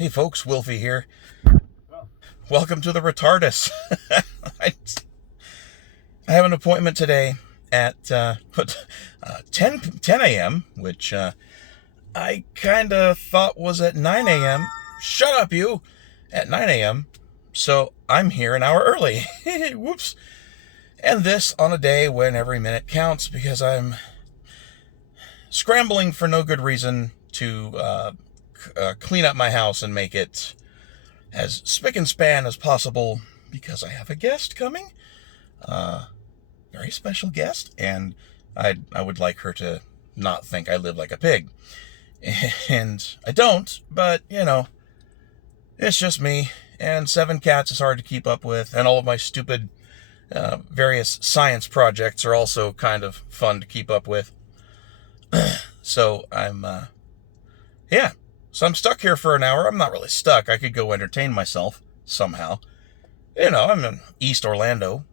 Hey folks, Wilfie here. Welcome to the Retardus. I have an appointment today at 10 a.m., which I kind of thought was at 9 a.m. Shut up, you! At 9 a.m., so I'm here an hour early. Whoops. And this on a day when every minute counts because I'm scrambling for no good reason to clean up my house and make it as spick and span as possible because I have a guest coming. Very special guest, and I would like her to not think I live like a pig. And I don't, but, it's just me, and 7 cats is hard to keep up with, and all of my stupid various science projects are also kind of fun to keep up with. So So I'm stuck here for an hour. I'm not really stuck. I could go entertain myself somehow. I'm in East Orlando.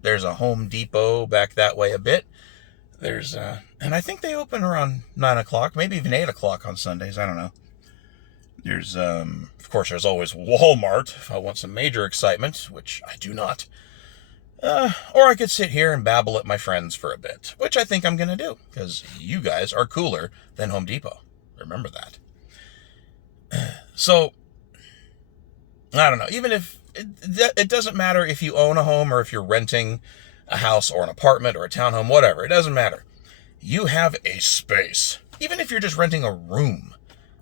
There's a Home Depot back that way a bit. And I think they open around 9 o'clock, maybe even 8 o'clock on Sundays. I don't know. There's, of course, there's always Walmart if I want some major excitement, which I do not. Or I could sit here and babble at my friends for a bit, which I think I'm going to do, because you guys are cooler than Home Depot. Remember that. So, I don't know, even if, it doesn't matter if you own a home or if you're renting a house or an apartment or a townhome, whatever, it doesn't matter. You have a space. Even if you're just renting a room,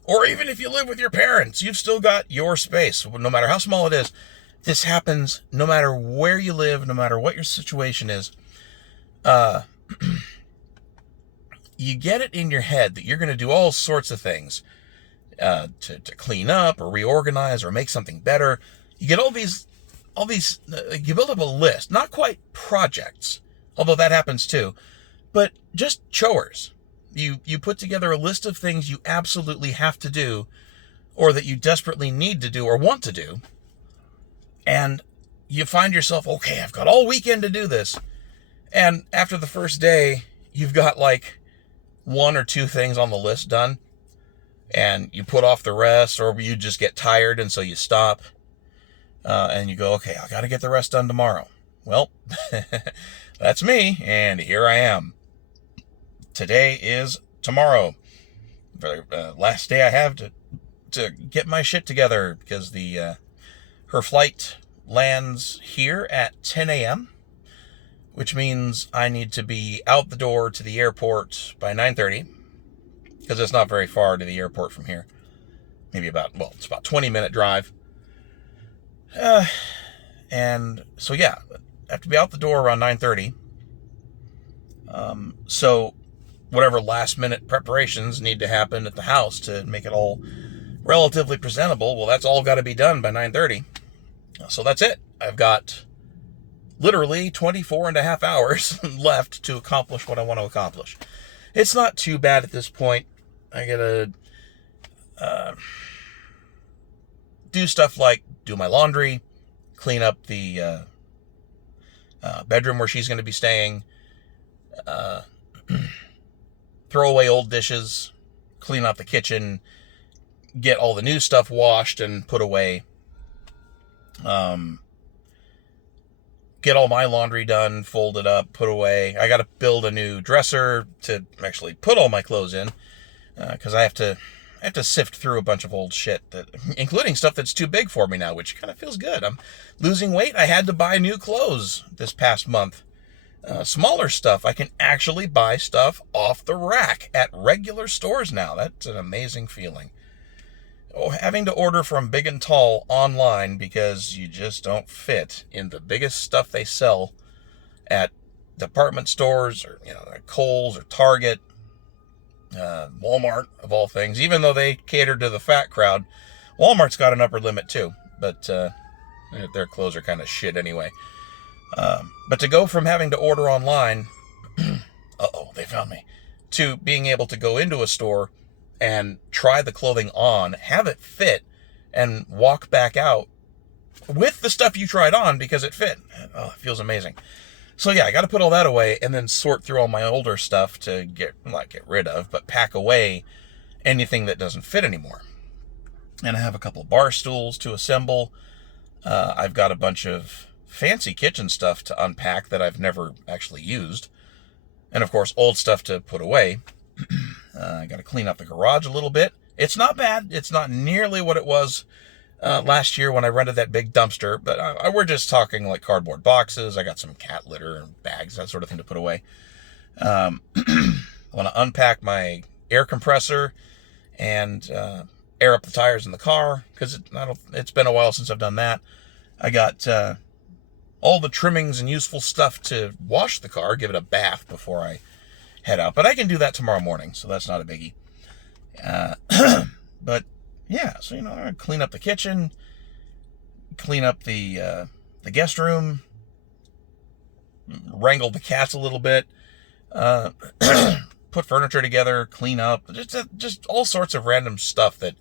or even if you live with your parents, you've still got your space, no matter how small it is. This happens no matter where you live, no matter what your situation is. You get it in your head that you're going to do all sorts of things to clean up or reorganize or make something better. You get all these, you build up a list, not quite projects, although that happens too, but just chores. You put together a list of things you absolutely have to do, or that you desperately need to do or want to do, and you find yourself, okay, I've got all weekend to do this, and after the first day, you've got like 1 or 2 things on the list done, and you put off the rest, or you just get tired, and so you stop, and you go, okay, I got to get the rest done tomorrow. Well, that's me, and here I am. Today is tomorrow. The last day I have to get my shit together, because her flight lands here at 10 a.m., which means I need to be out the door to the airport by 9:30, because it's not very far to the airport from here. Maybe it's about 20-minute drive. And so, yeah, I have to be out the door around 9:30. So whatever last-minute preparations need to happen at the house to make it all relatively presentable, well, that's all got to be done by 9:30. So that's it. I've got literally 24 and a half hours left to accomplish what I want to accomplish. It's not too bad at this point. I gotta do stuff like do my laundry, clean up the bedroom where she's going to be staying, throw away old dishes, clean out the kitchen, get all the new stuff washed and put away, get all my laundry done, folded up, put away. I got to build a new dresser to actually put all my clothes in, because I have to sift through a bunch of old shit, including stuff that's too big for me now, which kind of feels good. I'm losing weight. I had to buy new clothes this past month. Smaller stuff. I can actually buy stuff off the rack at regular stores now. That's an amazing feeling. Having to order from Big and Tall online because you just don't fit in the biggest stuff they sell at department stores, or Kohl's or Target, Walmart of all things. Even though they cater to the fat crowd, Walmart's got an upper limit too, but their clothes are kind of shit anyway. But to go from having to order online, they found me, to being able to go into a store and try the clothing on, have it fit, and walk back out with the stuff you tried on because it fit. Oh, it feels amazing. So yeah, I got to put all that away and then sort through all my older stuff to not get rid of, but pack away anything that doesn't fit anymore. and I have a couple bar stools to assemble. I've got a bunch of fancy kitchen stuff to unpack that I've never actually used. And of course, old stuff to put away. I got to clean up the garage a little bit. It's not bad. It's not nearly what it was last year when I rented that big dumpster, but we're just talking like cardboard boxes. I got some cat litter and bags, that sort of thing to put away. I want to unpack my air compressor and air up the tires in the car, because it's been a while since I've done that. I got all the trimmings and useful stuff to wash the car, give it a bath before I head out. But I can do that tomorrow morning, so that's not a biggie. But yeah, so I clean up the kitchen, clean up the guest room, wrangle the cats a little bit, put furniture together, clean up, just all sorts of random stuff that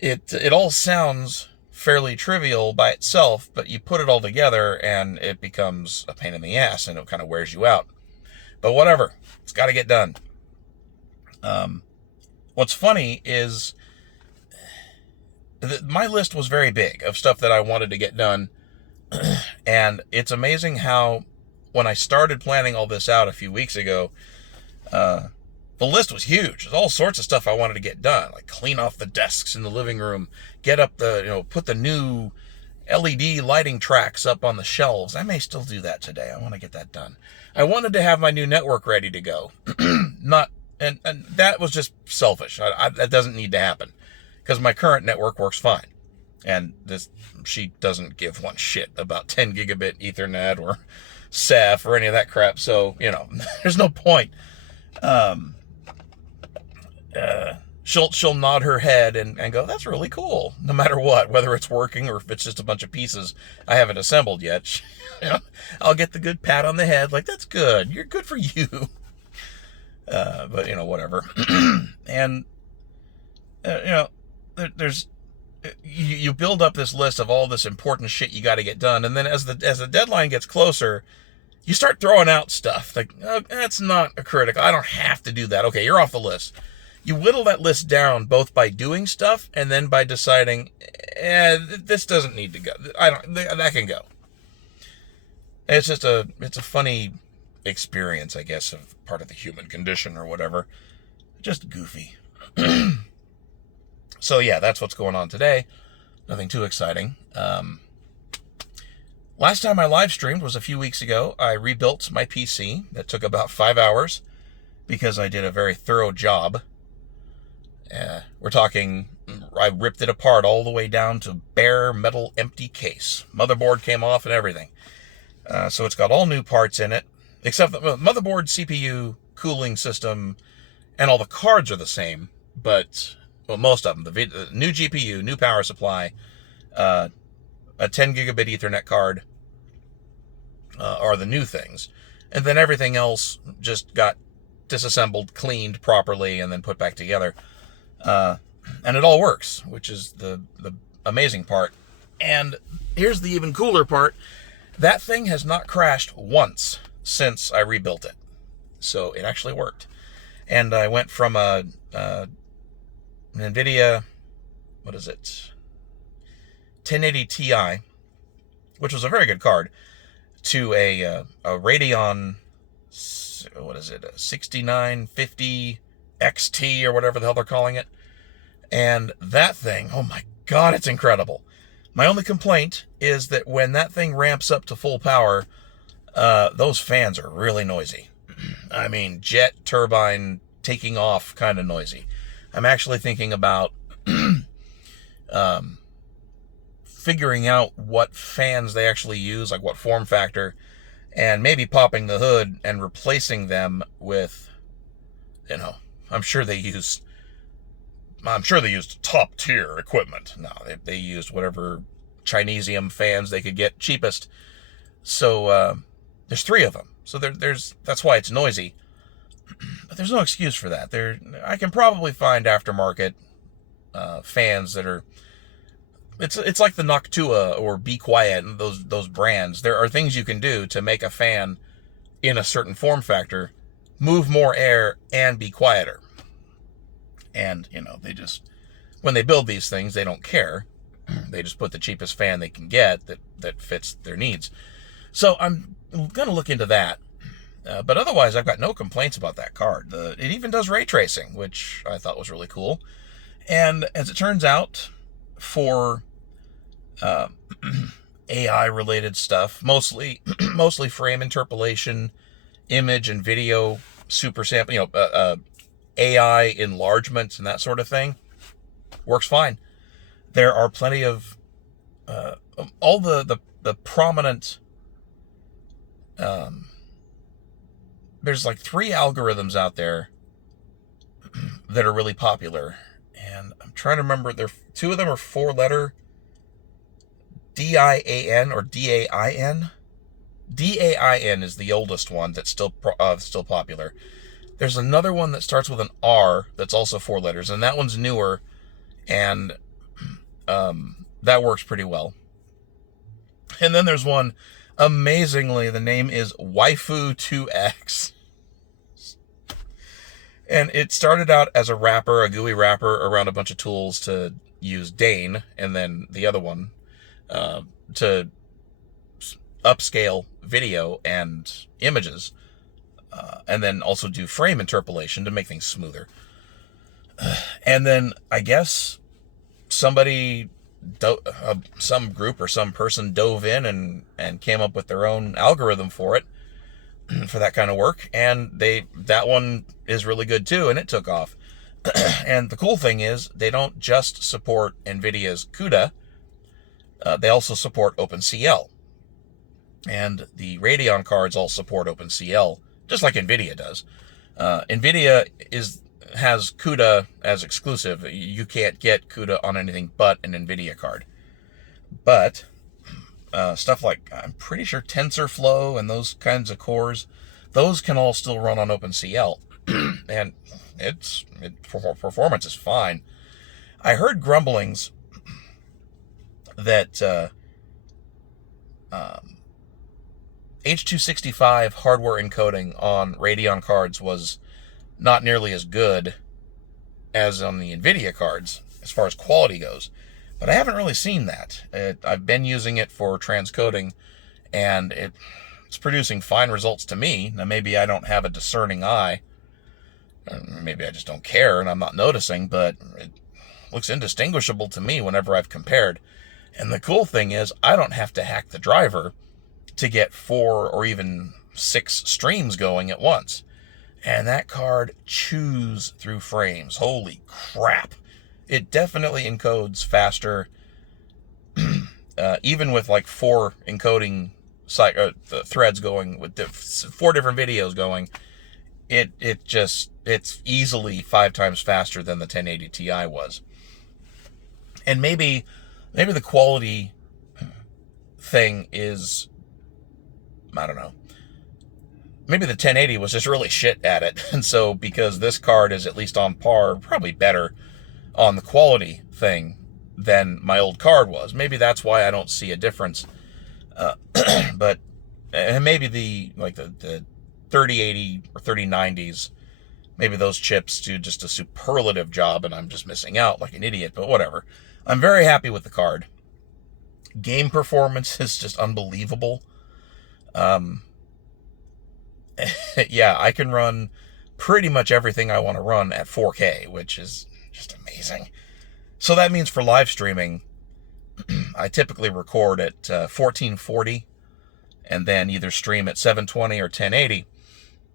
it all sounds fairly trivial by itself, but you put it all together and it becomes a pain in the ass and it kind of wears you out. But whatever, it's got to get done. What's funny is my list was very big of stuff that I wanted to get done. And it's amazing how when I started planning all this out a few weeks ago, the list was huge. There's all sorts of stuff I wanted to get done, like clean off the desks in the living room, get up put the new LED lighting tracks up on the shelves. I may still do that today. I want to get that done. I wanted to have my new network ready to go. And that was just selfish. That doesn't need to happen, because my current network works fine. And she doesn't give one shit about 10 gigabit Ethernet or Ceph or any of that crap. So, there's no point. She'll nod her head and go, that's really cool, no matter what, whether it's working or if it's just a bunch of pieces I haven't assembled yet. I'll get the good pat on the head, like, that's good, you're good for you. But whatever. And there's you build up this list of all this important shit you got to get done, and then as the deadline gets closer, you start throwing out stuff like, oh, that's not a critical, I don't have to do that. Okay, you're off the list. You whittle that list down both by doing stuff and then by deciding, this doesn't need to go. That can go. It's just it's a funny experience, I guess, of part of the human condition or whatever. Just goofy. So yeah, that's what's going on today. Nothing too exciting. Last time I live streamed was a few weeks ago. I rebuilt my PC. That took about 5 hours because I did a very thorough job. We're talking, I ripped it apart all the way down to bare metal empty case. Motherboard came off and everything. So it's got all new parts in it, except the motherboard, CPU, cooling system, and all the cards are the same, but most of them. The new GPU, new power supply, a 10 gigabit Ethernet card are the new things. And then everything else just got disassembled, cleaned properly, and then put back together. And it all works, which is the amazing part. And here's the even cooler part. That thing has not crashed once since I rebuilt it. So it actually worked. And I went from an NVIDIA, 1080 Ti, which was a very good card, to a Radeon, a 6950 XT or whatever the hell they're calling it. And that thing, oh my God, it's incredible. My only complaint is that when that thing ramps up to full power, those fans are really noisy. I mean, jet turbine taking off kind of noisy. I'm actually thinking about figuring out what fans they actually use, like what form factor, and maybe popping the hood and replacing them with, I'm sure they used top tier equipment. No, they used whatever Chinesium fans they could get cheapest. So there's 3 of them. So that's why it's noisy. But there's no excuse for that. I can probably find aftermarket fans that are. It's like the Noctua or Be Quiet and those brands. There are things you can do to make a fan in a certain form factor move more air and be quieter. And when they build these things, they don't care. They just put the cheapest fan they can get that fits their needs. So I'm going to look into that. But otherwise, I've got no complaints about that card. It even does ray tracing, which I thought was really cool. And as it turns out, for AI-related stuff, mostly frame interpolation, image and video super sample, AI enlargements and that sort of thing, works fine. There are plenty of all the prominent. There's like 3 algorithms out there that are really popular, and I'm trying to remember. 2 of them are 4-letter. DIAN or DAIN. DAIN is the oldest one that's still popular. There's another one that starts with an R that's also 4 letters, and that one's newer, and that works pretty well. And then there's one, amazingly, the name is Waifu2X. And it started out as a wrapper, a GUI wrapper around a bunch of tools to use Dane, and then the other one to upscale video and images, and then also do frame interpolation to make things smoother. And then I guess somebody, some group or some person dove in and came up with their own algorithm for it, for that kind of work, and that one is really good too, and it took off. And the cool thing is, they don't just support NVIDIA's CUDA, they also support OpenCL. And the Radeon cards all support OpenCL, just like NVIDIA does. NVIDIA has CUDA as exclusive. You can't get CUDA on anything but an NVIDIA card. But stuff like, I'm pretty sure TensorFlow and those kinds of cores, those can all still run on OpenCL. And performance is fine. I heard grumblings that H.265 hardware encoding on Radeon cards was not nearly as good as on the NVIDIA cards as far as quality goes. But I haven't really seen that. I've been using it for transcoding, and it's producing fine results to me. Now, maybe I don't have a discerning eye. Maybe I just don't care and I'm not noticing, but it looks indistinguishable to me whenever I've compared. And the cool thing is, I don't have to hack the driver to get 4 or even 6 streams going at once. And that card chews through frames. Holy crap. It definitely encodes faster, even with like 4 encoding threads going, with 4 different videos going. It's easily 5 times faster than the 1080 Ti was. And maybe the quality thing is, I don't know. Maybe the 1080 was just really shit at it. And so because this card is at least on par, probably better on the quality thing than my old card was. Maybe that's why I don't see a difference. But maybe the 3080 or 3090s, maybe those chips do just a superlative job and I'm just missing out like an idiot, but whatever. I'm very happy with the card. Game performance is just unbelievable. Yeah, I can run pretty much everything I want to run at 4K, which is just amazing. So that means for live streaming, I typically record at 1440 and then either stream at 720 or 1080.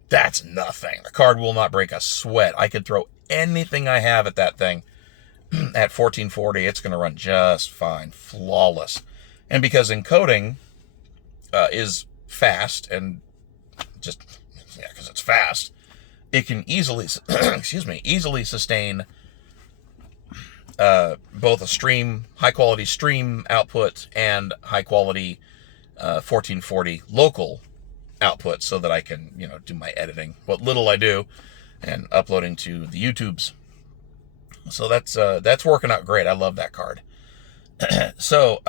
That's nothing. The card will not break a sweat. I could throw anything I have at that thing at 1440. It's going to run just fine. Flawless. And because encoding is fast and because it's fast, it can easily, easily sustain both a high quality stream output and high quality 1440 local output, so that I can, do my editing, what little I do, and uploading to the YouTubes. So that's working out great. I love that card. So,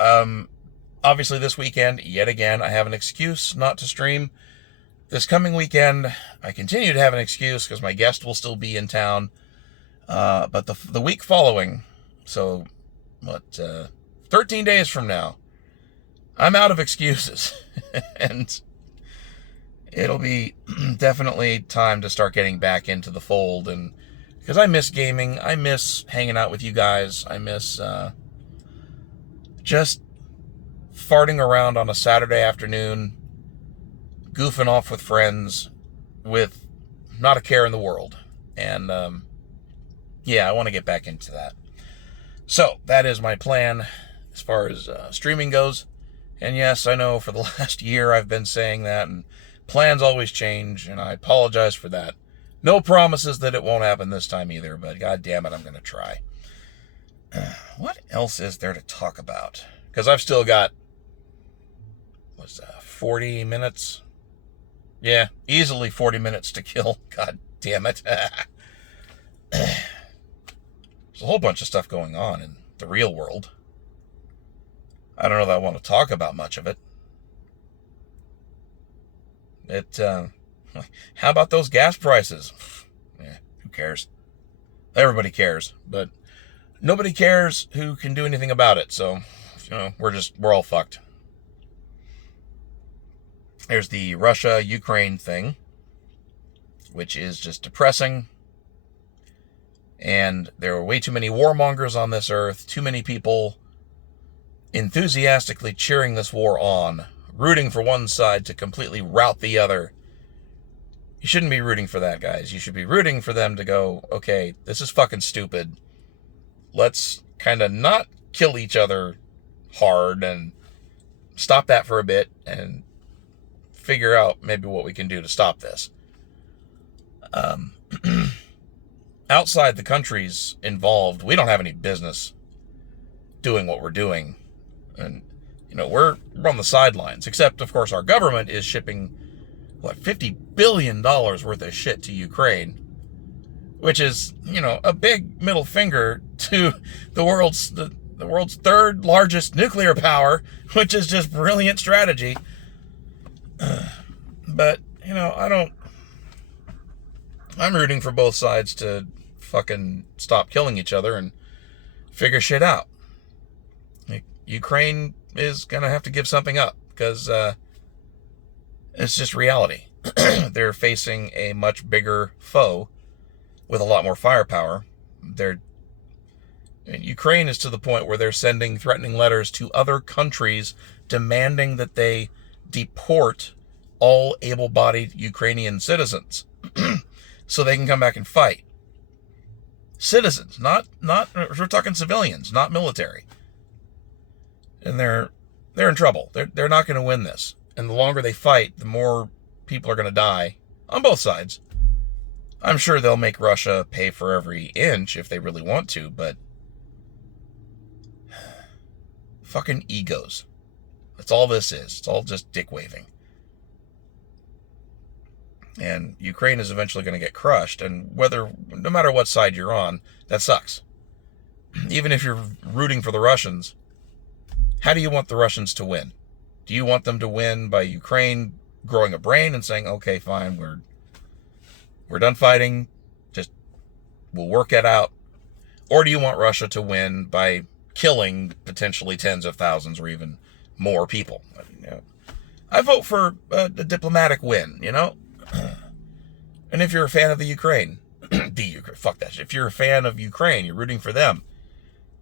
obviously this weekend, yet again, I have an excuse not to stream. This coming weekend, I continue to have an excuse because my guest will still be in town. But the week following, So, 13 days from now, I'm out of excuses. And it'll be definitely time to start getting back into the fold. And because I miss gaming, I miss hanging out with you guys, I miss just farting around on a Saturday afternoon, goofing off with friends, with not a care in the world. And yeah, I want to get back into that. So that is my plan as far as streaming goes. And yes, I know for the last year I've been saying that, and plans always change, and I apologize for that. No promises that it won't happen this time either, but god damn it, I'm going to try. What else is there to talk about? Because I've still got, 40 minutes? Yeah, easily 40 minutes to kill. God damn it. There's a whole bunch of stuff going on in the real world. I don't know that I want to talk about much of it. How about those gas prices? Who cares? Everybody cares, but nobody cares who can do anything about it. So, we're all fucked. There's the Russia-Ukraine thing, which is just depressing. And there are way too many warmongers on this earth, too many people enthusiastically cheering this war on, rooting for one side to completely rout the other. You shouldn't be rooting for that, guys. You should be rooting for them to go, okay, this is fucking stupid. Let's kind of not kill each other hard and stop that for a bit and figure out maybe what we can do to stop this. Outside the countries involved, we don't have any business doing what we're doing. And, we're on the sidelines, except, of course, our government is shipping, $50 billion worth of shit to Ukraine, which is, a big middle finger to the world's third largest nuclear power, which is just brilliant strategy. But, I'm rooting for both sides to fucking stop killing each other and figure shit out. Ukraine is going to have to give something up because it's just reality. They're facing a much bigger foe with a lot more firepower. Ukraine is to the point where they're sending threatening letters to other countries demanding that they deport all able-bodied Ukrainian citizens so they can come back and fight. Citizens, not we're talking civilians, not military. And they're in trouble. They're not going to win this. And the longer they fight, the more people are going to die on both sides. I'm sure they'll make Russia pay for every inch if they really want to, but fucking egos. That's all this is. It's all just dick waving. And Ukraine is eventually going to get crushed, and no matter what side you're on, that sucks. Even if you're rooting for the Russians, how do you want the Russians to win? Do you want them to win by Ukraine growing a brain and saying, okay, fine, we're done fighting, just we'll work it out? Or do you want Russia to win by killing potentially tens of thousands or even more people? I vote for a diplomatic win, And if you're a fan of the Ukraine, fuck that shit. If you're a fan of Ukraine, you're rooting for them,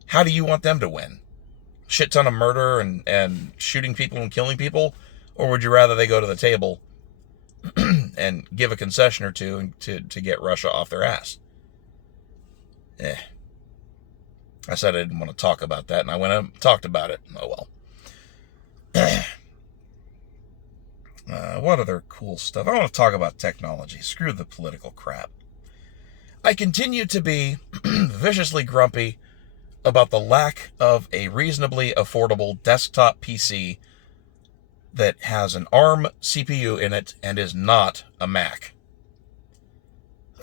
how do you want them to win? Shit ton of murder and shooting people and killing people? Or would you rather they go to the table and give a concession or two to get Russia off their ass? I said I didn't want to talk about that, and I went and talked about it. Oh well. What other cool stuff? I want to talk about technology. Screw the political crap. I continue to be viciously grumpy about the lack of a reasonably affordable desktop PC that has an ARM CPU in it and is not a Mac.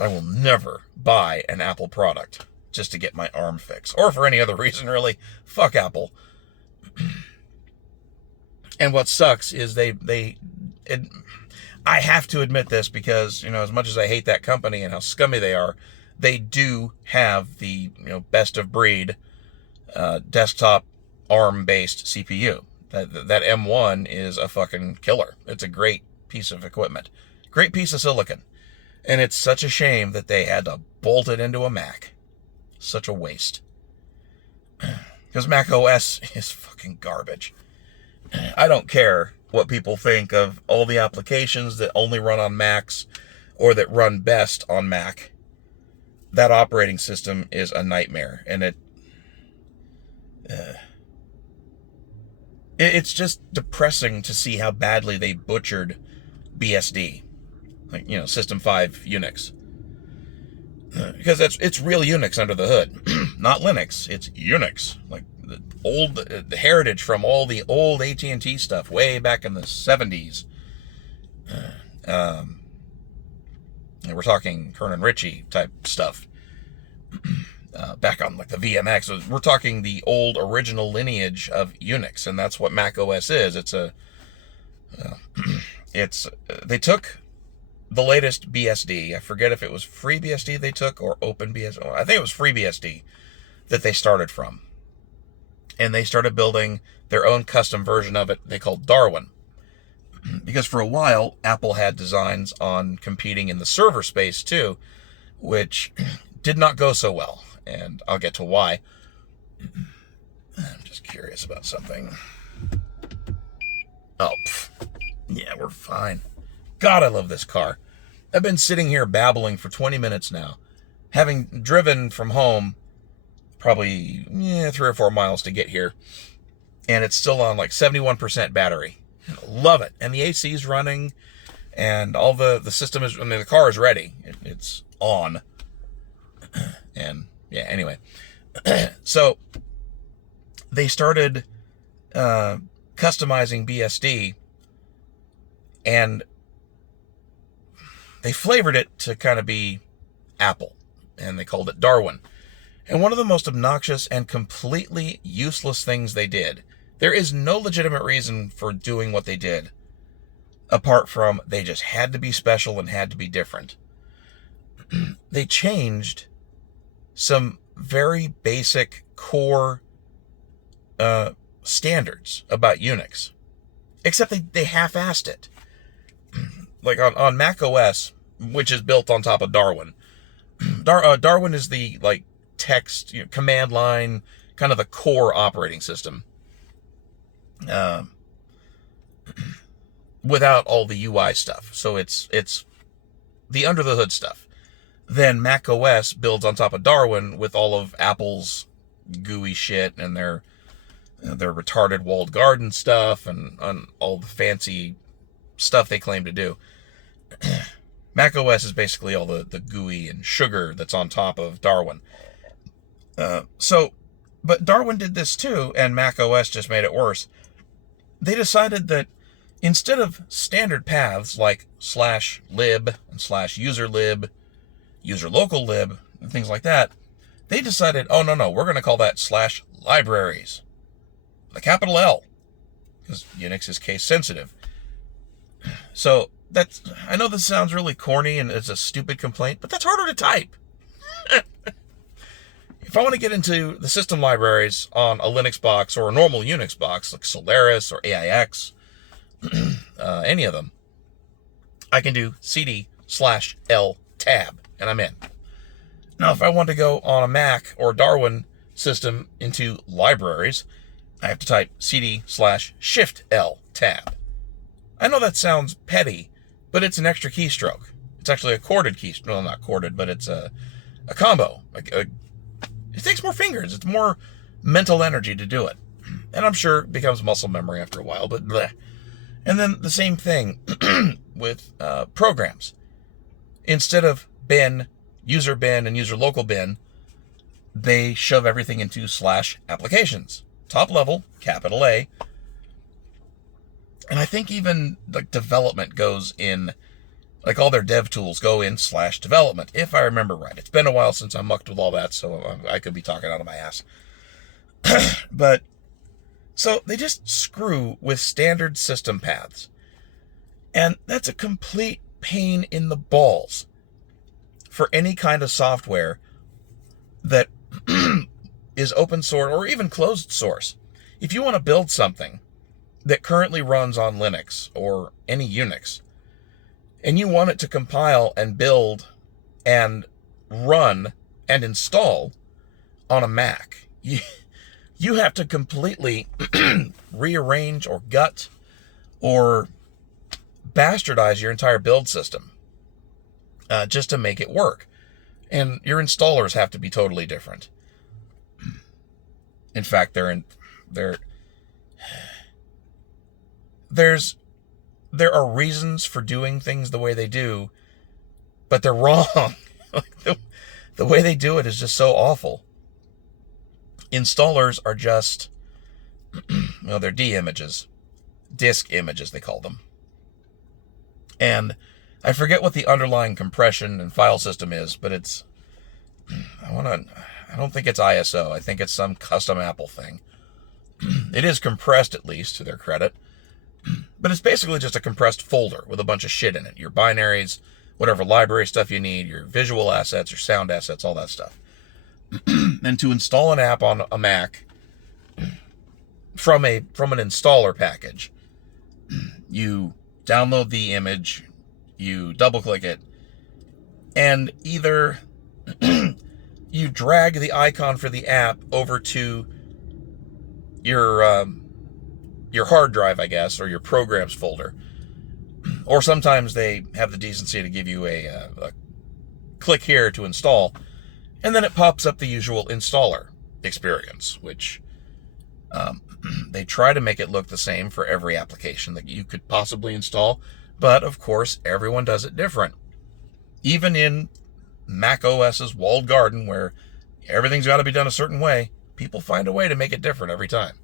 I will never buy an Apple product just to get my ARM fix, or for any other reason, really. Fuck Apple. And what sucks is I have to admit this because, as much as I hate that company and how scummy they are, they do have the, best of breed desktop ARM-based CPU. That M1 is a fucking killer. It's a great piece of equipment. Great piece of silicon. And it's such a shame that they had to bolt it into a Mac. Such a waste. Because Mac OS is fucking garbage. I don't care what people think of all the applications that only run on Macs or that run best on Mac. That operating system is a nightmare. And it's just depressing to see how badly they butchered BSD. Like, System 5 Unix. Because it's real Unix under the hood. Not Linux, it's Unix. Like the heritage from all the old AT&T stuff way back in the 70s. We're talking Kern and Ritchie type stuff. Back on like the VMX. We're talking the old original lineage of Unix, and that's what Mac OS is. They took the latest BSD. I forget if it was FreeBSD they took or OpenBSD. I think it was FreeBSD that they started from. And they started building their own custom version of it they called Darwin. Because for a while, Apple had designs on competing in the server space too, which did not go so well. And I'll get to why. I'm just curious about something. Oh, yeah, we're fine. God, I love this car. I've been sitting here babbling for 20 minutes now, having driven from home probably 3 or 4 miles to get here, and it's still on like 71% battery. Love it. And the AC is running, and all the system is, the car is ready. It's on. And yeah, anyway. So they started customizing BSD, and they flavored it to kind of be Apple, and they called it Darwin. And one of the most obnoxious and completely useless things they did, there is no legitimate reason for doing what they did, apart from they just had to be special and had to be different. They changed some very basic core standards about Unix, except they half-assed it. Like on Mac OS, which is built on top of Darwin. Darwin is the text command line, kind of the core operating system, without all the UI stuff. So it's the under the hood stuff. Then Mac OS builds on top of Darwin with all of Apple's gooey shit and their retarded walled garden stuff and all the fancy stuff they claim to do. Mac OS is basically all the GUI and sugar that's on top of Darwin. But Darwin did this too, and Mac OS just made it worse. They decided that instead of standard paths like /lib and /userlib, userlocallib, and things like that, they decided, oh no, we're going to call that /libraries. The capital L, because Unix is case sensitive. So I know this sounds really corny and it's a stupid complaint, but that's harder to type. If I want to get into the system libraries on a Linux box or a normal Unix box, like Solaris or AIX, any of them, I can do cd/l tab, and I'm in. Now, if I want to go on a Mac or Darwin system into libraries, I have to type cd/shift-l tab. I know that sounds petty, but it's an extra keystroke. It's actually a chorded keystroke. Well, not chorded, but it's a combo. It takes more fingers. It's more mental energy to do it. And I'm sure it becomes muscle memory after a while, but bleh. And then the same thing with programs. Instead of bin, user bin, and user local bin, they shove everything into /applications. Top level, capital A. And I think even development goes in, all their dev tools go in /development, if I remember right. It's been a while since I mucked with all that, so I could be talking out of my ass. But, so they just screw with standard system paths. And that's a complete pain in the balls for any kind of software that is open source or even closed source. If you want to build something that currently runs on Linux or any Unix, and you want it to compile and build and run and install on a Mac, you have to completely rearrange or gut or bastardize your entire build system just to make it work. And your installers have to be totally different. In fact, there are reasons for doing things the way they do, but they're wrong. The way they do it is just so awful. Installers are just, they're D images, disk images they call them. And I forget what the underlying compression and file system is, but I don't think it's ISO. I think it's some custom Apple thing. It is compressed, at least, to their credit. But it's basically just a compressed folder with a bunch of shit in it. Your binaries, whatever library stuff you need, your visual assets, your sound assets, all that stuff. And to install an app on a Mac from an installer package, you download the image, you double-click it, and either you drag the icon for the app over to your hard drive, I guess, or your programs folder. Or sometimes they have the decency to give you a click here to install, and then it pops up the usual installer experience, which they try to make it look the same for every application that you could possibly install, but of course everyone does it different. Even in Mac OS's walled garden, where everything's got to be done a certain way, people find a way to make it different every time.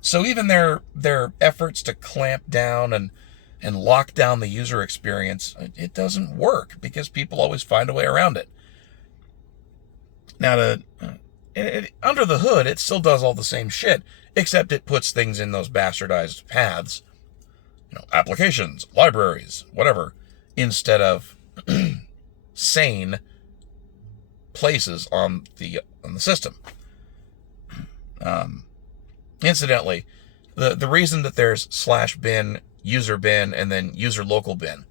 So even their efforts to clamp down and lock down the user experience, it doesn't work because people always find a way around it. Now, under the hood, it still does all the same shit, except it puts things in those bastardized paths, applications, libraries, whatever, instead of sane places on the system. Incidentally, the reason that there's /bin, user bin, and then user local bin,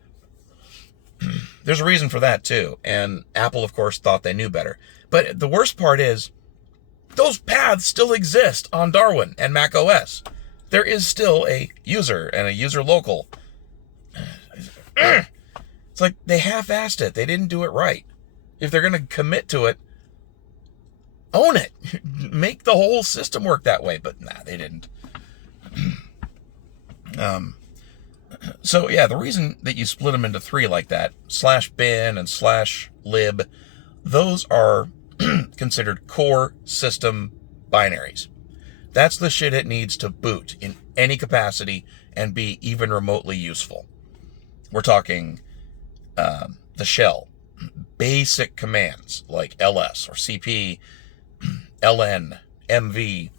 there's a reason for that too. And Apple, of course, thought they knew better. But the worst part is, those paths still exist on Darwin and Mac OS. There is still a user and a user local. It's like they half-assed it. They didn't do it right. If they're going to commit to it, own it. Make the whole system work that way. But nah, they didn't. So yeah, the reason that you split them into three like that, /bin and /lib, those are considered core system binaries. That's the shit it needs to boot in any capacity and be even remotely useful. We're talking the shell, basic commands like ls or cp, ln, mv,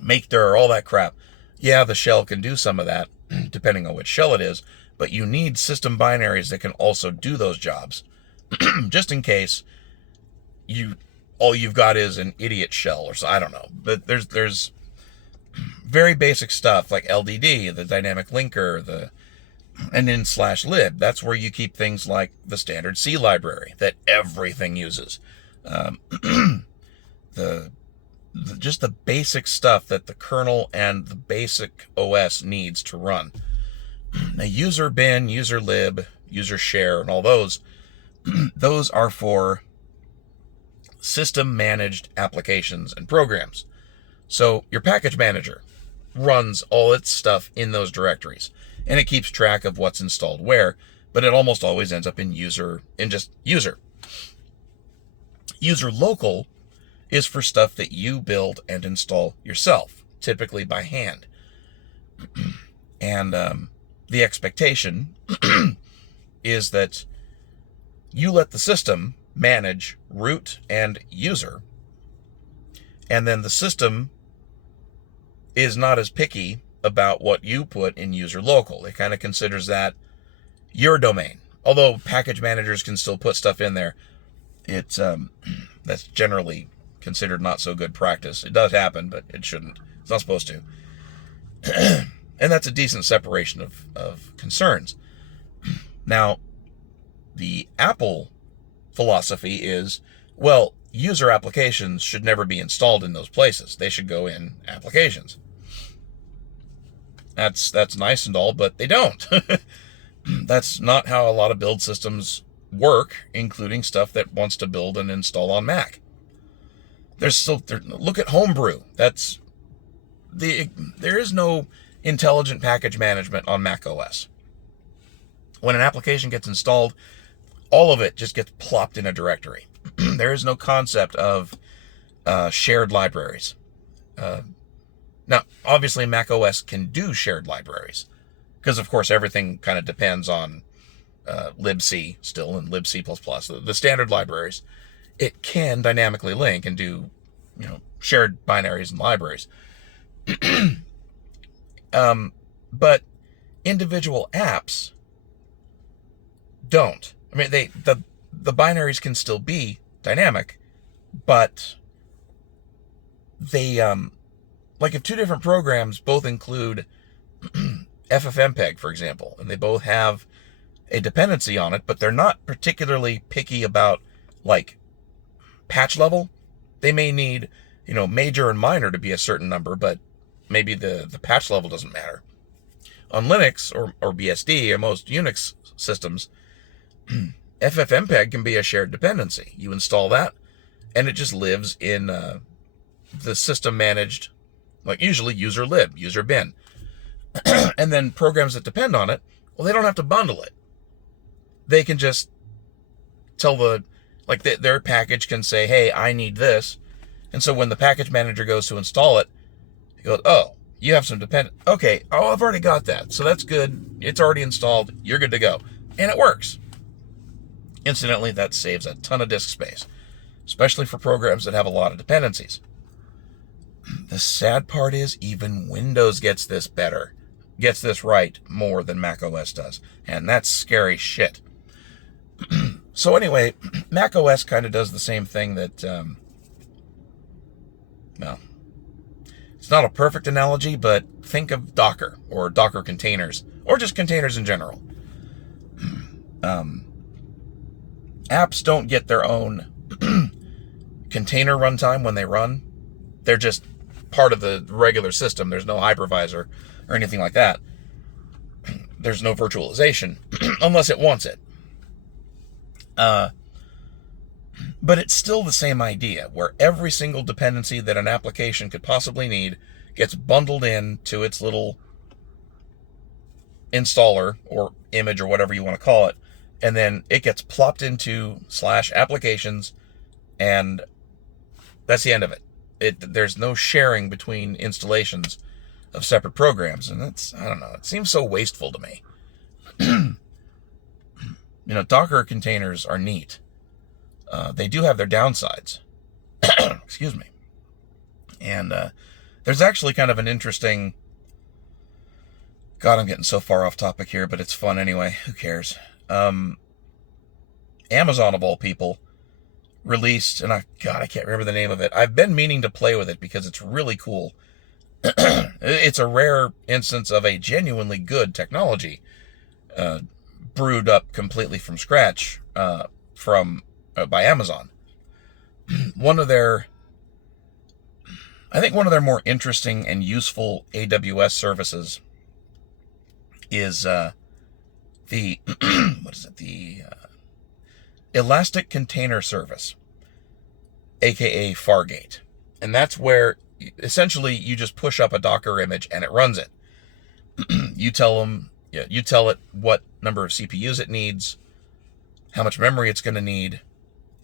make dir, all that crap. Yeah, the shell can do some of that, depending on which shell it is, but you need system binaries that can also do those jobs, just in case all you've got is an idiot shell, or so, I don't know. But there's very basic stuff like LDD, the dynamic linker, and in /lib, that's where you keep things like the standard C library that everything uses. Just the basic stuff that the kernel and the basic OS needs to run. Now, user bin, user lib, user share, and all those are for system managed applications and programs. So your package manager runs all its stuff in those directories, and it keeps track of what's installed where, but it almost always ends up in just user. User local is for stuff that you build and install yourself, typically by hand. And the expectation is that you let the system manage root and user, and then the system is not as picky about what you put in user local. It kind of considers that your domain. Although package managers can still put stuff in there, It's that's generally considered not so good practice. It does happen, but it shouldn't. It's not supposed to. And that's a decent separation of concerns. Now, the Apple philosophy is, well, user applications should never be installed in those places. They should go in applications. That's nice and all, but they don't. That's not how a lot of build systems work, including stuff that wants to build and install on Mac. Look at Homebrew. There is no intelligent package management on Mac OS. When an application gets installed, all of it just gets plopped in a directory. There is no concept of shared libraries. Now, obviously, Mac OS can do shared libraries, because, of course, everything kind of depends on libc still and libc++, the standard libraries. It can dynamically link and do, shared binaries and libraries. But individual apps don't. I mean, the binaries can still be dynamic, but they like if two different programs both include FFmpeg, for example, and they both have a dependency on it, but they're not particularly picky about like patch level. They may need, major and minor to be a certain number, but maybe the patch level doesn't matter. On Linux or BSD or most Unix systems, FFmpeg can be a shared dependency. You install that, and it just lives in the system managed, like usually user lib, user bin. And then programs that depend on it, well, they don't have to bundle it. They can just tell their package can say, hey, I need this. And so when the package manager goes to install it, he goes, oh, you have some dependent. Okay, I've already got that. So that's good. It's already installed. You're good to go. And it works. Incidentally, that saves a ton of disk space, especially for programs that have a lot of dependencies. The sad part is even Windows gets this right more than Mac OS does. And that's scary shit. So anyway, Mac OS kind of does the same thing that, it's not a perfect analogy, but think of Docker or Docker containers or just containers in general. Apps don't get their own container runtime when they run. They're just part of the regular system. There's no hypervisor or anything like that. There's no virtualization unless it wants it. But it's still the same idea, where every single dependency that an application could possibly need gets bundled into its little installer or image or whatever you want to call it, and then it gets plopped into /applications, and that's the end of it. There's no sharing between installations of separate programs, and I don't know, it seems so wasteful to me. Docker containers are neat. They do have their downsides. Excuse me. And there's actually kind of an interesting... God, I'm getting so far off topic here, but it's fun anyway. Who cares? Amazon, of all people, released, and I can't remember the name of it. I've been meaning to play with it because it's really cool. It's a rare instance of a genuinely good technology brewed up completely from scratch by Amazon. One of their more interesting and useful AWS services is the Elastic Container Service, aka Fargate. And that's where essentially you just push up a Docker image and it runs it. You tell it what number of CPUs it needs, how much memory it's going to need,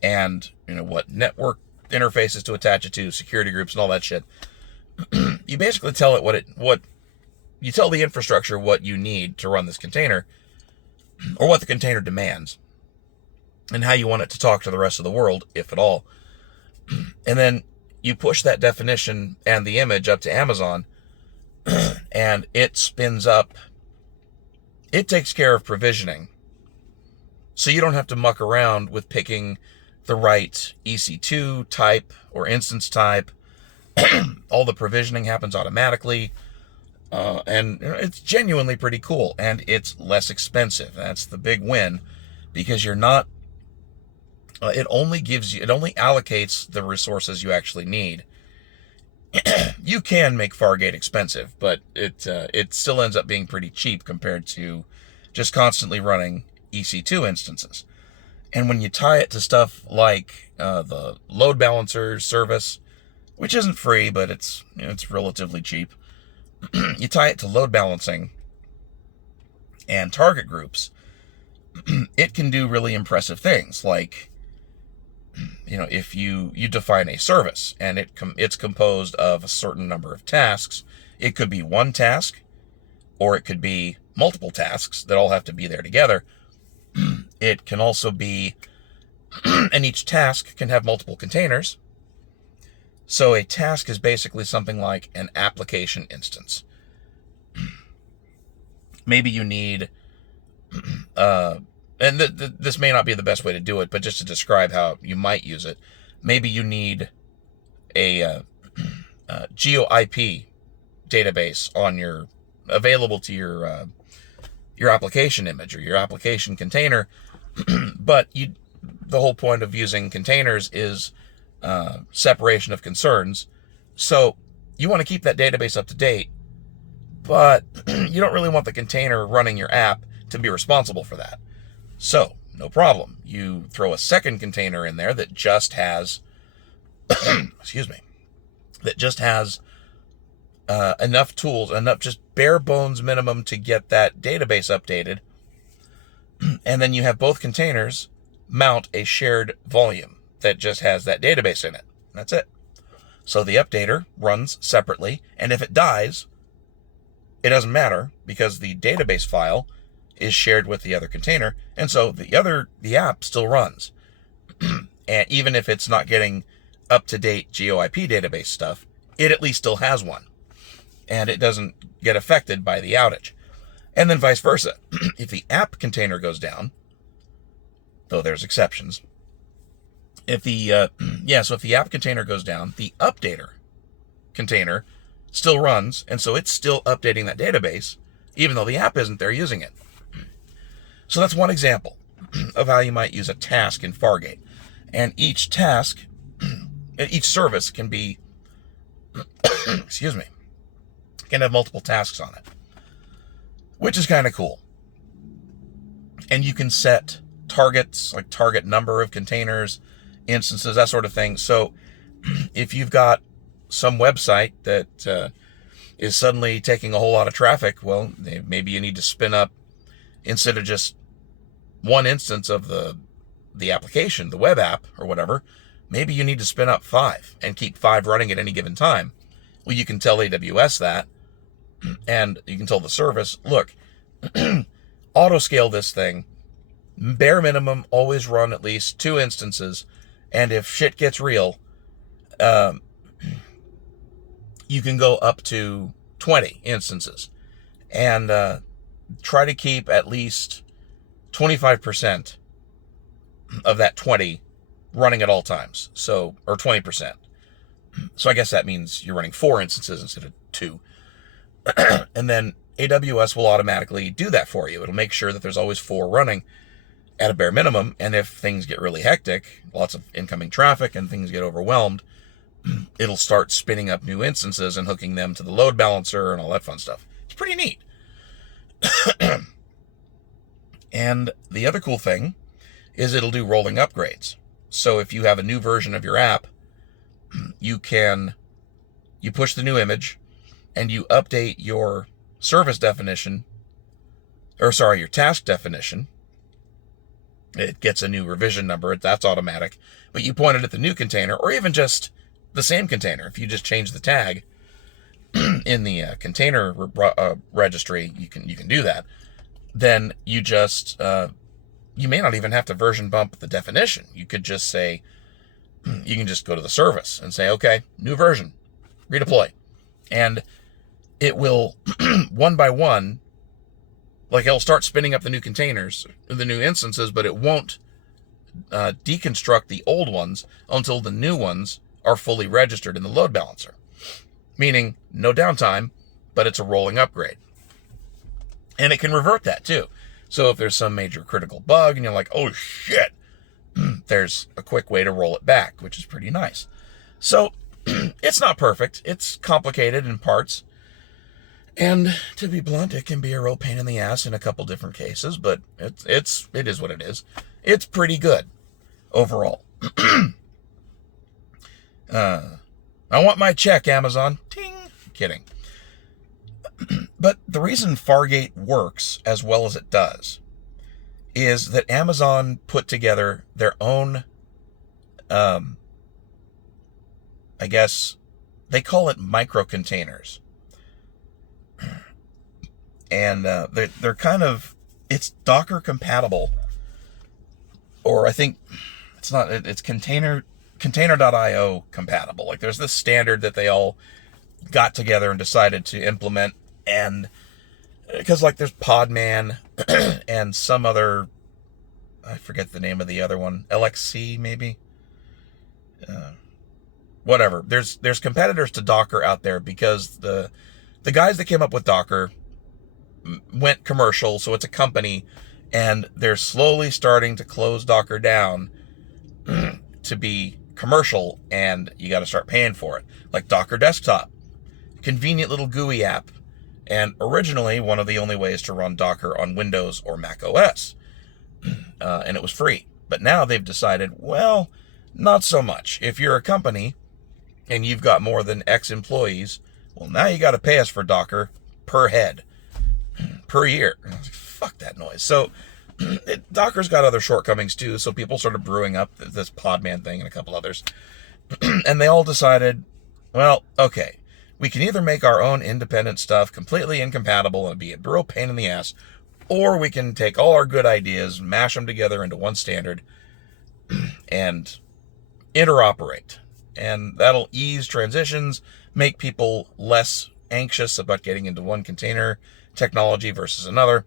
and what network interfaces to attach it to, security groups and all that shit. You basically tell it you tell the infrastructure what you need to run this container, or what the container demands, and how you want it to talk to the rest of the world, if at all. And then you push that definition and the image up to Amazon, and it spins up. It takes care of provisioning, so you don't have to muck around with picking the right EC2 type or instance type. All the provisioning happens automatically. And it's genuinely pretty cool, and it's less expensive. That's the big win, because you're not, it only allocates the resources you actually need. You can make Fargate expensive, but it still ends up being pretty cheap compared to just constantly running EC2 instances. And when you tie it to stuff like the load balancer service, which isn't free, but it's relatively cheap, you tie it to load balancing and target groups, it can do really impressive things. Like, if you define a service and it's composed of a certain number of tasks, it could be one task, or it could be multiple tasks that all have to be there together. It can also be, and each task can have multiple containers. So a task is basically something like an application instance. Maybe you need, and this may not be the best way to do it, but just to describe how you might use it, maybe you need a GeoIP database available to your application image or your application container. But the whole point of using containers is separation of concerns. So you want to keep that database up to date, but you don't really want the container running your app to be responsible for that. So no problem. You throw a second container in there that just has, enough tools, enough just bare bones minimum to get that database updated. And then you have both containers mount a shared volume that just has that database in it. That's it. So the updater runs separately, and if it dies, it doesn't matter, because the database file is shared with the other container, and so the app still runs. And even if it's not getting up-to-date GeoIP database stuff, it at least still has one, and it doesn't get affected by the outage. And then vice versa. If the app container goes down, though there's exceptions, if the app container goes down, the updater container still runs, and so it's still updating that database, even though the app isn't there using it. So that's one example of how you might use a task in Fargate. And each task, each service can be, can have multiple tasks on it, which is kind of cool. And you can set targets, like target number of containers, instances, that sort of thing. So if you've got some website that is suddenly taking a whole lot of traffic, well, maybe you need to spin up, instead of just one instance of the application, the web app or whatever, maybe you need to spin up 5 and keep 5 running at any given time. Well, you can tell AWS that, and you can tell the service, look, auto scale this thing, bare minimum, always run at least 2 instances, and if shit gets real, you can go up to 20 instances, and try to keep at least 25% of that 20 running at all times. So, or 20%. So I guess that means you're running 4 instances instead of 2. And then AWS will automatically do that for you. It'll make sure that there's always 4 running at a bare minimum. And if things get really hectic, lots of incoming traffic and things get overwhelmed, it'll start spinning up new instances and hooking them to the load balancer and all that fun stuff. It's pretty neat. And the other cool thing is it'll do rolling upgrades. So if you have a new version of your app, you push the new image and you update your service definition, your task definition. It gets a new revision number. That's automatic. But you point it at the new container, or even just the same container. If you just change the tag in the container registry, you can do that. Then you just, you may not even have to version bump the definition. You could just say, you can just go to the service and say, okay, new version, redeploy. And it will, one by one, like it'll start spinning up the new containers, the new instances, but it won't deconstruct the old ones until the new ones are fully registered in the load balancer. Meaning, no downtime, but it's a rolling upgrade. And it can revert that too. So if there's some major critical bug and you're like, oh shit, there's a quick way to roll it back, which is pretty nice. So it's not perfect. It's complicated in parts. And to be blunt, it can be a real pain in the ass in a couple different cases, but it is what it is. It's pretty good overall. I want my check, Amazon. Ting. Kidding. But the reason Fargate works as well as it does is that Amazon put together their own, I guess they call it micro-containers. And they're kind of, it's Docker compatible, or I think it's not, it's container.io compatible. Like there's this standard that they all got together and decided to implement, and because like there's Podman and some other, I forget the name of the other one, LXC maybe, whatever. There's competitors to Docker out there because the guys that came up with Docker went commercial, so it's a company, and they're slowly starting to close Docker down to be commercial, and you got to start paying for it. Like Docker Desktop, convenient little GUI app, and originally one of the only ways to run Docker on Windows or Mac OS, and it was free. But now they've decided, well, not so much. If you're a company and you've got more than X employees, well, now you got to pay us for Docker per head, per year. Fuck that noise. So Docker's got other shortcomings too, so people started brewing up this Podman thing and a couple others. And they all decided, well, okay, we can either make our own independent stuff completely incompatible and be a real pain in the ass, or we can take all our good ideas, mash them together into one standard, and interoperate. And that'll ease transitions, make people less anxious about getting into one container technology versus another.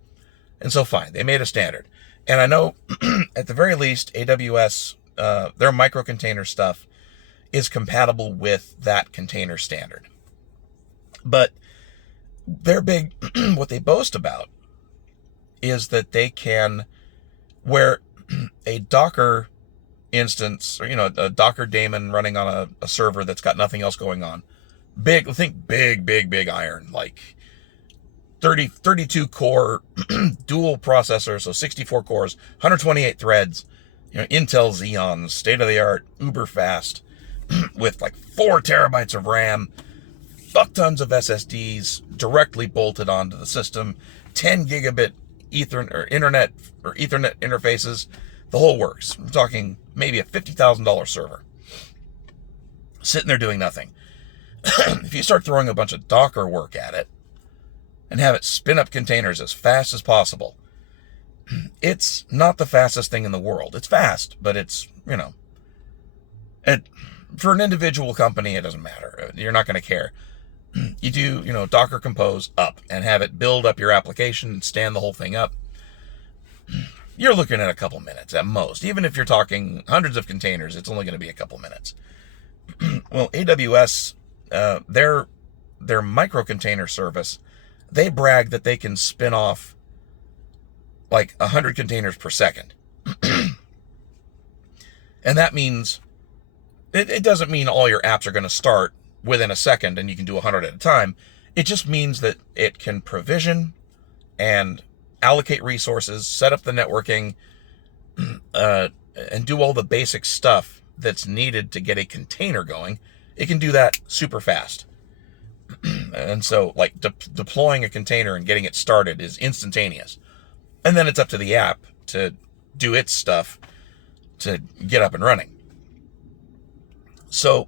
And so fine, they made a standard. And I know at the very least, AWS, their micro-container stuff is compatible with that container standard. But their big, what they boast about is that they can, where a Docker instance, or, a Docker daemon running on a server that's got nothing else going on, big iron, like 32 core dual processor, so 64 cores, 128 threads, Intel Xeons, state-of-the-art, uber fast, with like 4 terabytes of RAM, fuck tons of SSDs directly bolted onto the system, 10 gigabit Ethernet interfaces, the whole works. We're talking maybe a $50,000 server sitting there doing nothing. If you start throwing a bunch of Docker work at it and have it spin up containers as fast as possible, it's not the fastest thing in the world. It's fast, but it's, for an individual company, it doesn't matter. You're not going to care. You do, Docker Compose up and have it build up your application and stand the whole thing up. You're looking at a couple minutes at most. Even if you're talking hundreds of containers, it's only going to be a couple minutes. Well, AWS, their micro-container service, they brag that they can spin off like 100 containers per second. And that means, it doesn't mean all your apps are going to start within a second and you can do 100 at a time. It just means that it can provision and allocate resources, set up the networking, and do all the basic stuff that's needed to get a container going. It can do that super fast. And so, like, deploying a container and getting it started is instantaneous. And then it's up to the app to do its stuff to get up and running. So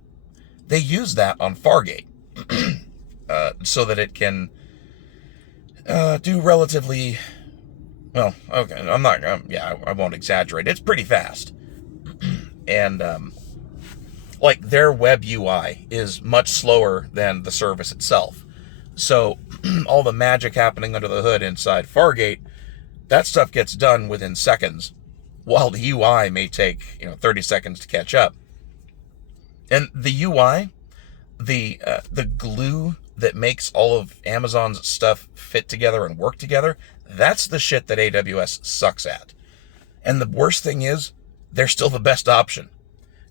they use that on Fargate so that it can do relatively, well, okay, I won't exaggerate. It's pretty fast. And like their web UI is much slower than the service itself. So all the magic happening under the hood inside Fargate, that stuff gets done within seconds while the UI may take 30 seconds to catch up. And the UI, the glue that makes all of Amazon's stuff fit together and work together, that's the shit that AWS sucks at. And the worst thing is, they're still the best option.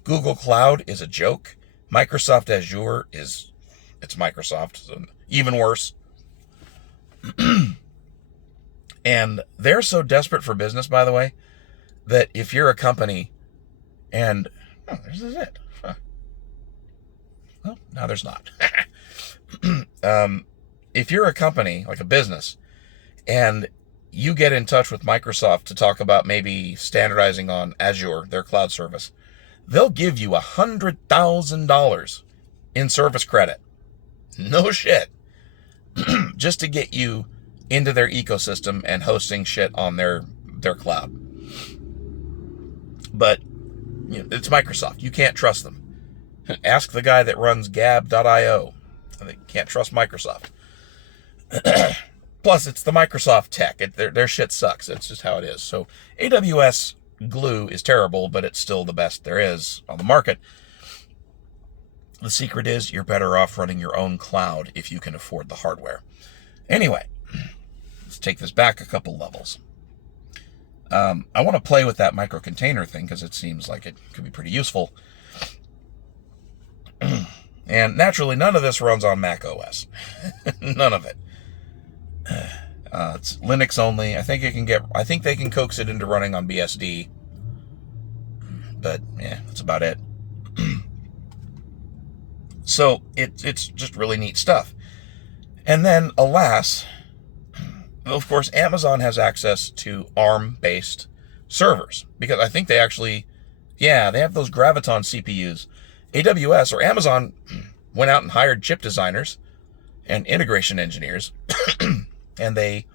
Google Cloud is a joke. Microsoft Azure it's Microsoft, so even worse. And they're so desperate for business, by the way, that if you're a company and, this is it. Huh. Well, no, there's not. If you're a company, like a business, and you get in touch with Microsoft to talk about maybe standardizing on Azure, their cloud service, they'll give you $100,000 in service credit. No shit. Just to get you into their ecosystem and hosting shit on their cloud. But it's Microsoft. You can't trust them. Ask the guy that runs gab.io. They can't trust Microsoft. Plus, it's the Microsoft tech. Their shit sucks. It's just how it is. So AWS glue is terrible, but it's still the best there is on the market. The secret is you're better off running your own cloud if you can afford the hardware. Anyway, let's take this back a couple levels. I want to play with that micro-container thing because it seems like it could be pretty useful. And naturally, none of this runs on Mac OS. None of it. It's Linux only. I think they can coax it into running on BSD. But yeah, that's about it. So it's just really neat stuff. And then, alas, of course, Amazon has access to ARM-based servers because I think they actually, they have those Graviton CPUs. AWS or Amazon went out and hired chip designers and integration engineers, and they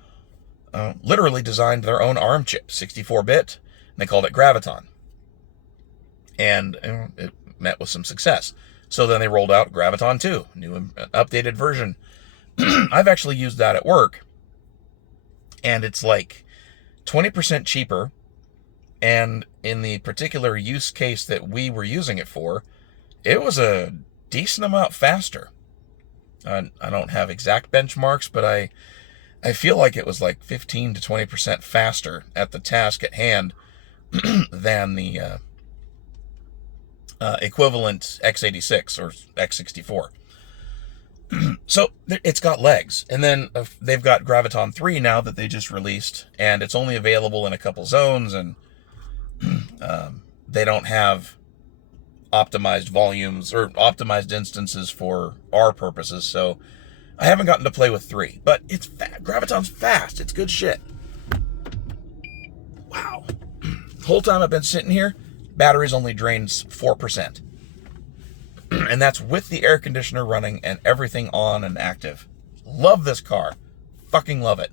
literally designed their own ARM chip, 64-bit, and they called it Graviton. And it met with some success. So then they rolled out Graviton 2, new updated version. I've actually used that at work, and it's like 20% cheaper, and in the particular use case that we were using it for, it was a decent amount faster. I don't have exact benchmarks, but I feel like it was like 15 to 20% faster at the task at hand than the equivalent x86 or x64. So it's got legs. And then they've got Graviton 3 now that they just released, and it's only available in a couple zones, and they don't have optimized volumes or optimized instances for our purposes. So I haven't gotten to play with 3, but it's Graviton's fast. It's good shit. Wow. The whole time I've been sitting here, battery's only drains 4%. And that's with the air conditioner running and everything on and active. Love this car. Fucking love it.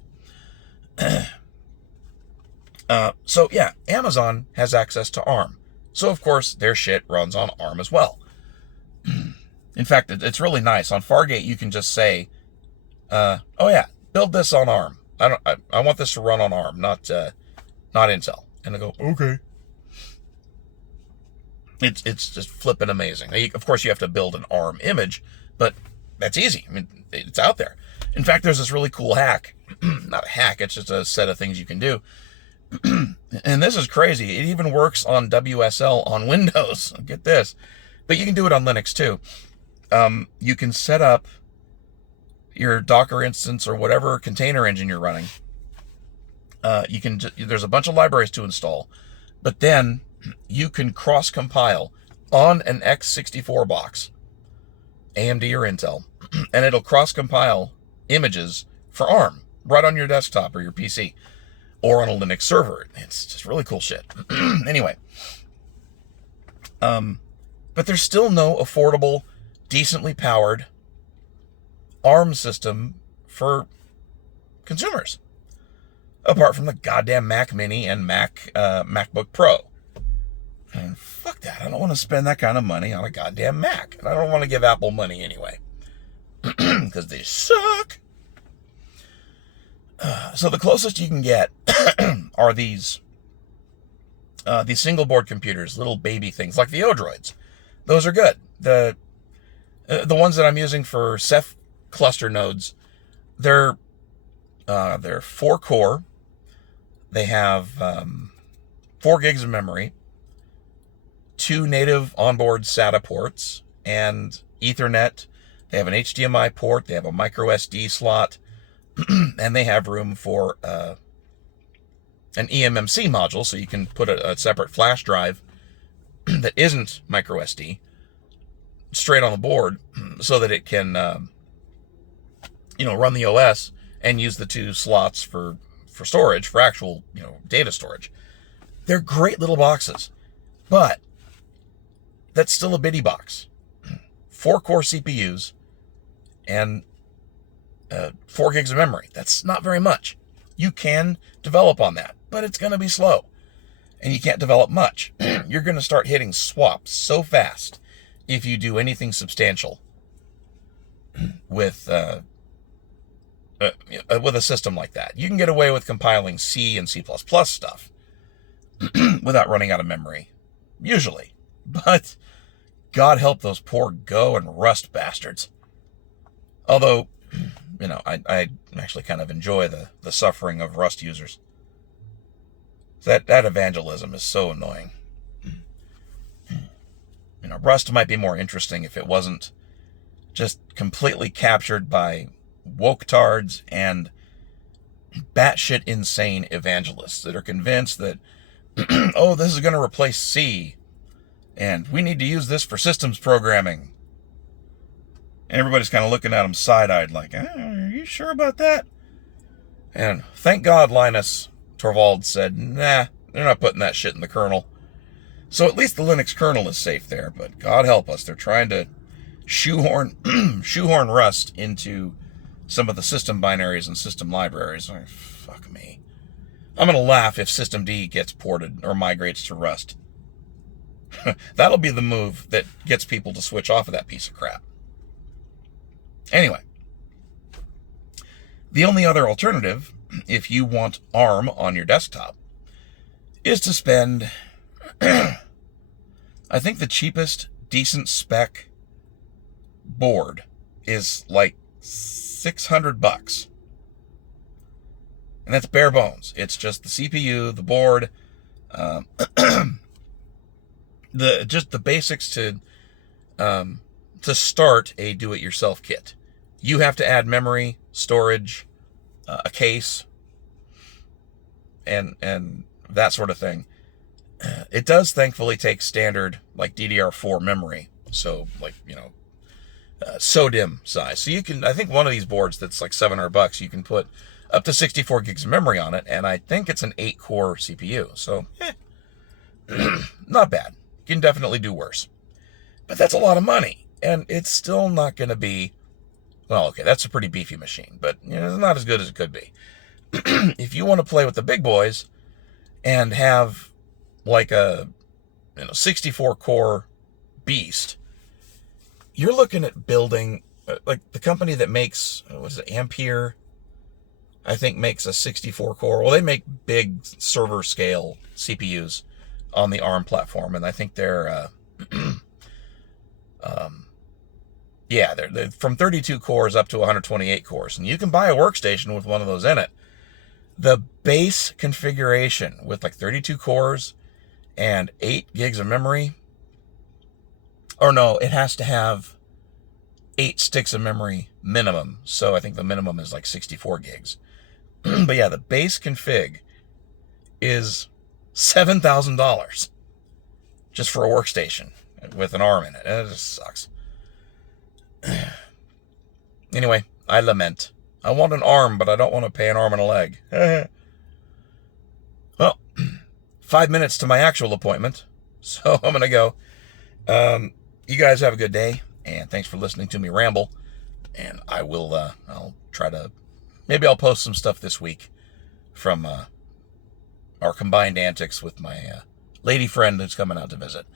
So yeah, Amazon has access to ARM. So of course their shit runs on ARM as well. In fact, it's really nice. On Fargate, you can just say, oh yeah, build this on ARM. I want this to run on ARM, not Intel. And they go, okay. It's just flippin' amazing. Of course, you have to build an ARM image, but that's easy. I mean, it's out there. In fact, there's this really cool hack. Not a hack, it's just a set of things you can do. And this is crazy. It even works on WSL on Windows. Get this. But you can do it on Linux too. You can set up your Docker instance or whatever container engine you're running. There's a bunch of libraries to install, but then you can cross-compile on an x64 box, AMD or Intel, and it'll cross-compile images for ARM right on your desktop or your PC or on a Linux server. It's just really cool shit. Anyway, but there's still no affordable, decently powered ARM system for consumers, apart from the goddamn Mac Mini and MacBook Pro. And fuck that. I don't want to spend that kind of money on a goddamn Mac. And I don't want to give Apple money anyway. Because they suck. So the closest you can get are these These single board computers, little baby things like the Odroids, those are good. The ones that I'm using for Ceph cluster nodes, they're 4-core. They have 4 gigs of memory, 2 native onboard SATA ports, and Ethernet. They have an HDMI port. They have a micro SD slot, and they have room for an eMMC module, so you can put a separate flash drive that isn't micro SD straight on the board, so that it can, run the OS and use the 2 slots for storage, for actual, data storage. They're great little boxes, but that's still a bitty box. 4-core CPUs and 4 gigs of memory. That's not very much. You can develop on that, but it's going to be slow. And you can't develop much. You're going to start hitting swaps so fast if you do anything substantial with a system like that. You can get away with compiling C and C++ stuff without running out of memory, usually. But God help those poor Go and Rust bastards. Although, I actually kind of enjoy the suffering of Rust users. That evangelism is so annoying. Rust might be more interesting if it wasn't just completely captured by woke-tards and batshit insane evangelists that are convinced that, oh, this is going to replace C, and we need to use this for systems programming. And everybody's kind of looking at them side-eyed like, are you sure about that? And thank God Linus Torvalds said, nah, they're not putting that shit in the kernel. So at least the Linux kernel is safe there, but God help us, they're trying to shoehorn Rust into some of the system binaries and system libraries. Oh, fuck me. I'm going to laugh if systemd gets ported or migrates to Rust. That'll be the move that gets people to switch off of that piece of crap. Anyway, the only other alternative, if you want ARM on your desktop, is to spend, I think the cheapest decent spec board is like $600. And that's bare bones. It's just the CPU, the board, just the basics to start a do-it-yourself kit. You have to add memory, storage, a case, and that sort of thing. It does thankfully take standard like DDR4 memory, so like SODIMM size. So you can, I think one of these boards that's like $700, you can put up to 64 gigs of memory on it, and I think it's an 8-core CPU. So, not bad. You can definitely do worse. But that's a lot of money, and it's still not going to be, well, okay, that's a pretty beefy machine, but it's not as good as it could be. If you want to play with the big boys and have like a 64-core beast, you're looking at building, like the company that makes, Ampere, I think makes a 64-core. Well, they make big server scale CPUs on the ARM platform, and I think they're, they're from 32 cores up to 128 cores, and you can buy a workstation with one of those in it. The base configuration with like 32 cores and 8 gigs of memory, or no, it has to have 8 sticks of memory minimum, so I think the minimum is like 64 gigs. But yeah, the base config is $7,000 just for a workstation with an ARM in it. It just sucks. Anyway, I lament. I want an arm, but I don't want to pay an arm and a leg. Well, 5 minutes to my actual appointment, so I'm going to go. You guys have a good day, and thanks for listening to me ramble. And I will, I'll try to, maybe I'll post some stuff this week from our combined antics with my lady friend who's coming out to visit.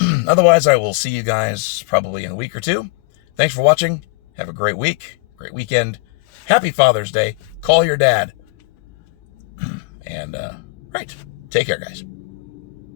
Otherwise, I will see you guys probably in a week or two. Thanks for watching. Have a great week, great weekend. Happy Father's Day. Call your dad. And, right. Take care, guys.